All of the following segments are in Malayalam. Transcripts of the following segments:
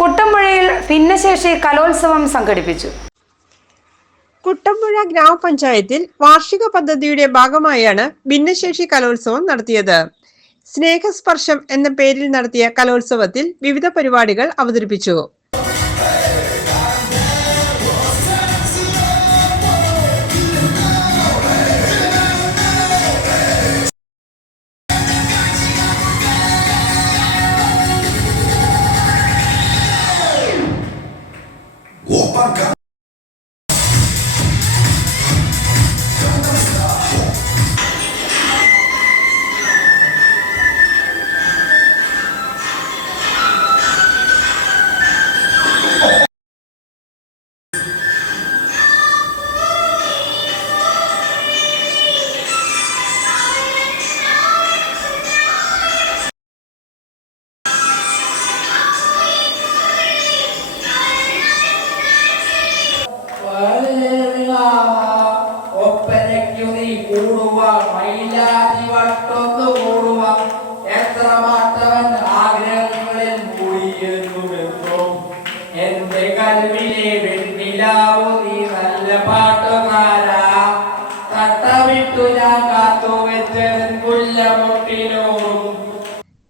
കുട്ടമ്പുഴയിൽ ഭിന്നശേഷി കലോത്സവം സംഘടിപ്പിച്ചു. കുട്ടമ്പുഴ ഗ്രാമപഞ്ചായത്തിൽ വാർഷിക പദ്ധതിയുടെ ഭാഗമായാണ് ഭിന്നശേഷി കലോത്സവം നടത്തിയത്. സ്നേഹസ്പർശം എന്ന പേരിൽ നടത്തിയ കലോത്സവത്തിൽ വിവിധ പരിപാടികൾ അവതരിപ്പിച്ചു.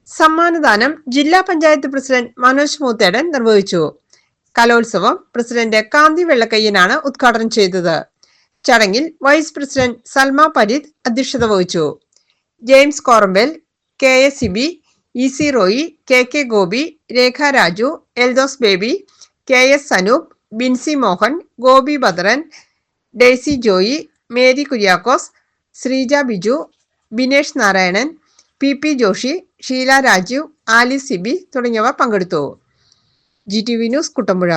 സമ്മാനദാനം ജില്ലാ പഞ്ചായത്ത് പ്രസിഡന്റ് മനോജ് മൂത്തേടൻ നിർവഹിച്ചു. കലോത്സവം പ്രസിഡന്റ് കാന്തി വെള്ളക്കയ്യനാണ് ഉദ്ഘാടനം ചെയ്തത്. ചടങ്ങിൽ വൈസ് പ്രസിഡന്റ് സൽമ പരീദ് അധ്യക്ഷത വഹിച്ചു. James Korampel, KSCB, EC Roy, KK Gopi, Rekha Raju, Eldhose Baby, KS Anoop, Binsy Mohan, Gopi Badran, Daisy Joy, Mary Kuriakose, Sreeja Biju, Binesh Narayanan, PP Joshi, Sheela Rajeev, Ali Sibi തുടങ്ങിയവർ പങ്കെടുത്തു. GTV news Kuttampuzha.